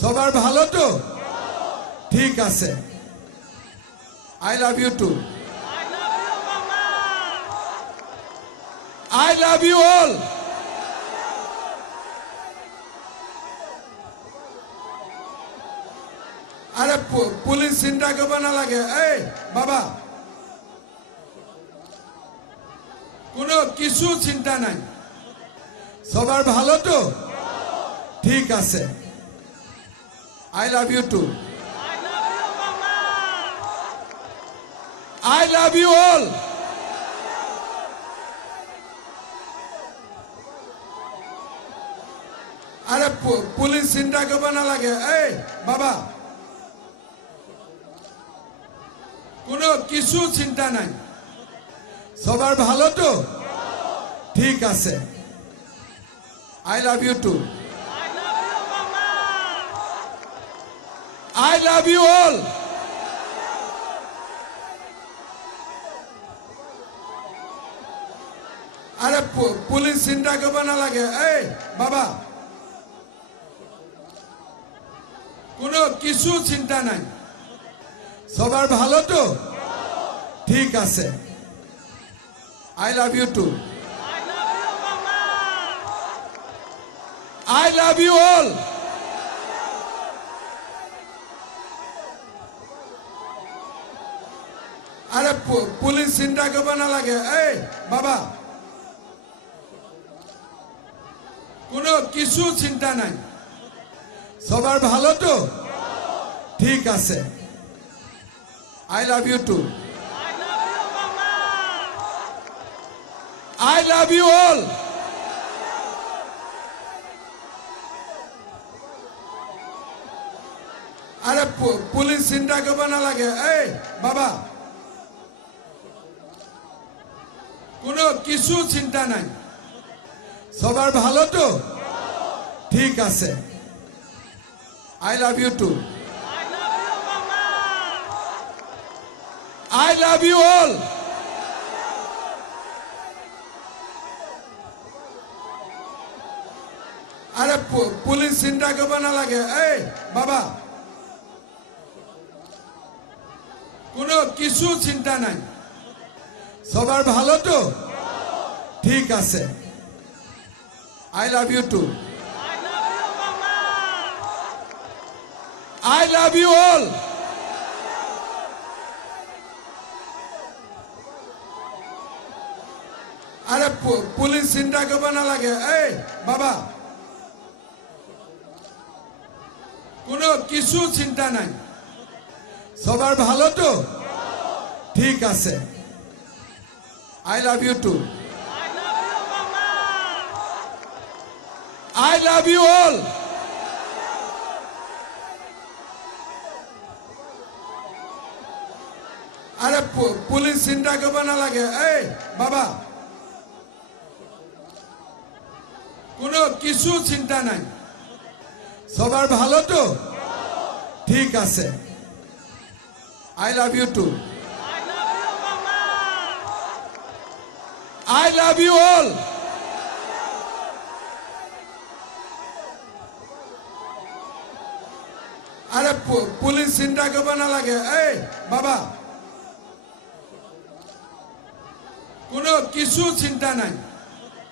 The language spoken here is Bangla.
সবার ভালো তো? ঠিক আছে। I love you too I love you all আরে পুলিশ চিন্তা করব না লাগে এই, বাবা। কোনো কিছু চিন্তা নাই। সবার ভালো তো? ঠিক আছে। I love you too I love you all আরে পুলিশ চিন্তা করব না লাগে এই, বাবা। কোনো কিছু চিন্তা নাই। সবার ভালো তো ঠিক আছে। I love you too I love you all আরে পুলিশ চিন্তা করব না লাগে এই, বাবা। কোনো কিছু চিন্তা নাই। সবার ভালো তো? ঠিক আছে। I love you too I love you all আরে পুলিশ চিন্তা করব না লাগে এই, বাবা। কোনো কিছু চিন্তা নাই। সবার ভালো তো ঠিক আছে। I love you too I love you all আরে পুলিশ চিন্তা করব না লাগে এই, বাবা। কোনো কিছু চিন্তা নাই। সবার ভালো তো? ঠিক আছে। I love you too I love you all আরে পুলিশ চিন্তা করব না লাগে। এই, বাবা। কোনো কিছু চিন্তা নাই। সবার ভালো তো? ঠিক আছে। I love you too I love you all আরে পুলিশ চিন্তা করব না লাগে। এই, বাবা। কোনো কিছু চিন্তা নাই। সবার ভালো তো? ঠিক আছে। I love you too I love you all আরে পুলিশ চিন্তা করব না লাগে এই, বাবা। কোনো কিছু চিন্তা নাই। সবার ভালো তো? ঠিক আছে। I love you too I love you all আরে পুলিশ চিন্তা করব না লাগে। এই, বাবা। কোনো কিছু চিন্তা নাই।